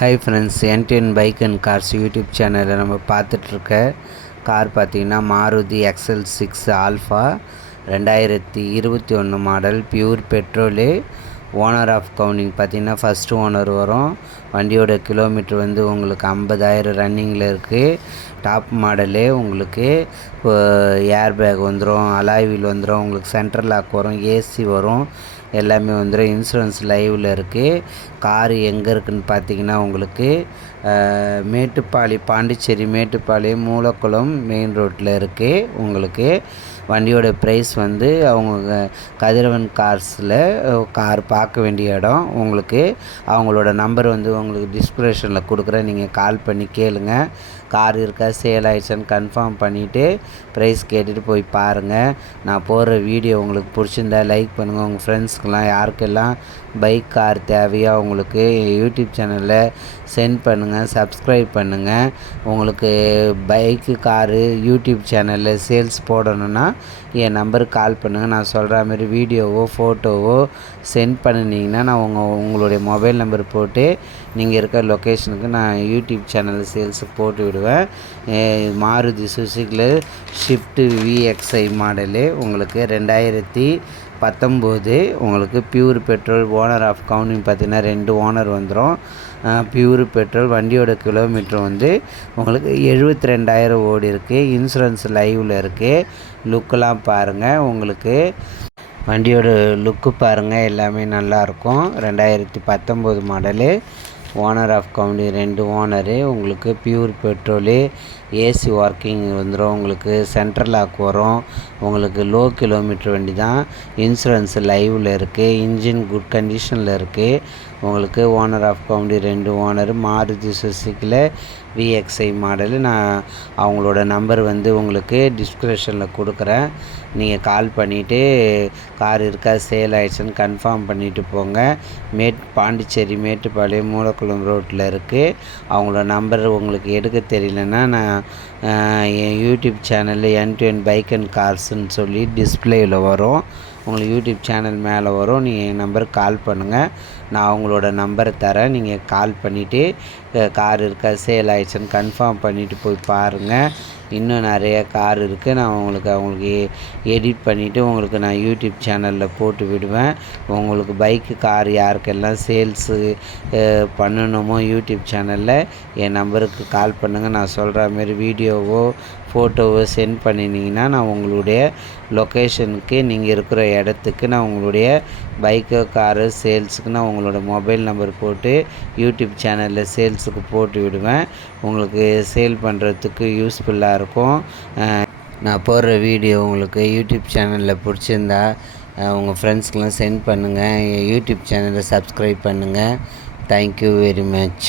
Hi friends, NTN bike and cars YouTube சேனலில் நம்ம பார்த்துட்ருக்க கார் பார்த்திங்கன்னா Maruti XL6 Alpha 2021 model pure petrol. Owner of counting பார்த்திங்கன்னா first owner வரும். வண்டியோட கிலோமீட்டர் வந்து உங்களுக்கு 50,000 ரன்னிங்கில் இருக்குது. டாப் மாடலே உங்களுக்கு ஏர் பேக் வந்துடும், அலாய் வீல் வந்துடும், உங்களுக்கு சென்ட்ரல் லாக் வரும், ஏசி வரும், எல்லாமே வந்துடும். இன்சூரன்ஸ் லைவில் இருக்குது. காரு எங்கே இருக்குதுன்னு பார்த்தீங்கன்னா உங்களுக்கு பாண்டிச்சேரி மேட்டுப்பாளையம் மூலக்குளம் மெயின் ரோட்டில் இருக்குது. உங்களுக்கு வண்டியோட ப்ரைஸ் வந்து அவங்க கதிரவன் கார்ஸில் கார் பார்க்க வேண்டிய இடம். உங்களுக்கு அவங்களோட நம்பர் வந்து உங்களுக்கு டிஸ்கிரிப்ஷனில் கொடுக்குறேன், நீங்கள் கால் பண்ணி கேளுங்க. கார் இருக்கா, சேல் ஆகிடுச்சான்னு கன்ஃபார்ம் பண்ணிவிட்டு ப்ரைஸ் கேட்டுட்டு போய் பாருங்கள். நான் போடுற வீடியோ உங்களுக்கு பிடிச்சிருந்தா லைக் பண்ணுங்கள். உங்கள் ஃப்ரெண்ட்ஸ்க்கெலாம் யாருக்கெல்லாம் பைக் கார் தேவையோ அவங்களுக்கு யூடியூப் சேனலில் சென்ட் பண்ணுங்கள், சப்ஸ்கிரைப் பண்ணுங்கள். உங்களுக்கு பைக்கு காரு யூடியூப் சேனலில் சேல்ஸ் போடணுன்னா என் நம்பருக்கு கால் பண்ணுங்கள். நான் சொல்கிற மாதிரி வீடியோவோ ஃபோட்டோவோ சென்ட் பண்ணினீங்கன்னா நான் உங்களுடைய மொபைல் நம்பர் போட்டு நீங்கள் இருக்கிற லொக்கேஷனுக்கு நான் யூடியூப் சேனலில் சேல்ஸுக்கு போட்டு விடுவேன். மாருதி சுசுக்கியில் ஷிஃப்ட்டு VXI மாடலு உங்களுக்கு 2019 உங்களுக்கு pure petrol. Owner of counting பார்த்திங்கன்னா 2 ஓனர் வந்துடும். Pure petrol. வண்டியோட கிலோமீட்டர் வந்து உங்களுக்கு 72,000 ஓடி இருக்குது. இன்சூரன்ஸ் லைவில் இருக்குது. லுக்கெலாம் பாருங்கள். உங்களுக்கு வண்டியோட லுக்கு பாருங்கள், எல்லாமே நல்லாயிருக்கும். 2019 model. Owner of counting 2 owner. உங்களுக்கு பியூர் பெட்ரோலு, ஏசி ஒர்க்கிங் வந்துடும், உங்களுக்கு சென்ட்ரல் லாக் வரும், உங்களுக்கு லோ கிலோமீட்டர் வண்டி தான். இன்சூரன்ஸ் லைவில் இருக்குது. இன்ஜின் குட் கண்டிஷனில் இருக்குது. உங்களுக்கு owner of counting 2 owner. Maruti சுசுக்கியில் VXI மாடலு. நான் அவங்களோட நம்பர் வந்து உங்களுக்கு டிஸ்கிரிப்ஷனில் கொடுக்குறேன், நீங்கள் கால் பண்ணிவிட்டு கார் இருக்கா, சேல் ஆகிடுச்சுன்னு கன்ஃபார்ம் பண்ணிவிட்டு போங்க. பாண்டிச்சேரி மேட்டுப்பாளையம் மூலக்குளம் ரோட்டில் இருக்குது. அவங்களோட நம்பர் உங்களுக்கு எடுக்க தெரியலன்னா நான் என் யூடியூப் சேனலில் என்டிஎன் பைக் அண்ட் கார்ஸ்ன்னு சொல்லி டிஸ்பிளேயில் வரும். உங்களுக்கு யூடியூப் சேனல் மேலே வரும். நீங்கள் என் நம்பருக்கு கால் பண்ணுங்கள், நான் அவங்களோட நம்பரை தரேன். நீங்கள் கால் பண்ணிவிட்டு கார் இருக்கா, சேல் ஆகிடுச்சுன்னு கன்ஃபார்ம் பண்ணிவிட்டு போய் பாருங்கள். இன்னும் நிறைய கார் இருக்குது. நான் அவங்களுக்கு எடிட் பண்ணிவிட்டு உங்களுக்கு நான் யூடியூப் சேனலில் போட்டு விடுவேன். உங்களுக்கு பைக்கு கார் யாருக்கெல்லாம் சேல்ஸு பண்ணணுமோ யூடியூப் சேனலில் என் நம்பருக்கு கால் பண்ணுங்கள். நான் சொல்கிற மாரி வீடியோவோ ஃபோட்டோவோ சென்ட் பண்ணினீங்கன்னா நான் உங்களுடைய லொக்கேஷனுக்கு, நீங்கள் இருக்கிற இடத்துக்கு நான் உங்களுடைய பைக்கு காரு சேல்ஸுக்கு நான் உங்களோட மொபைல் நம்பர் போட்டு யூடியூப் சேனலில் சேல்ஸுக்கு போட்டு விடுவேன். உங்களுக்கு சேல் பண்ணுறதுக்கு யூஸ்ஃபுல்லாக இருக்கும். நான் போடுற வீடியோ உங்களுக்கு யூடியூப் சேனலில் பிடிச்சிருந்தா உங்கள் ஃப்ரெண்ட்ஸ்க்கெலாம் சென்ட் பண்ணுங்கள். யூடியூப் சேனலை சப்ஸ்கிரைப் பண்ணுங்கள். Thank you very much.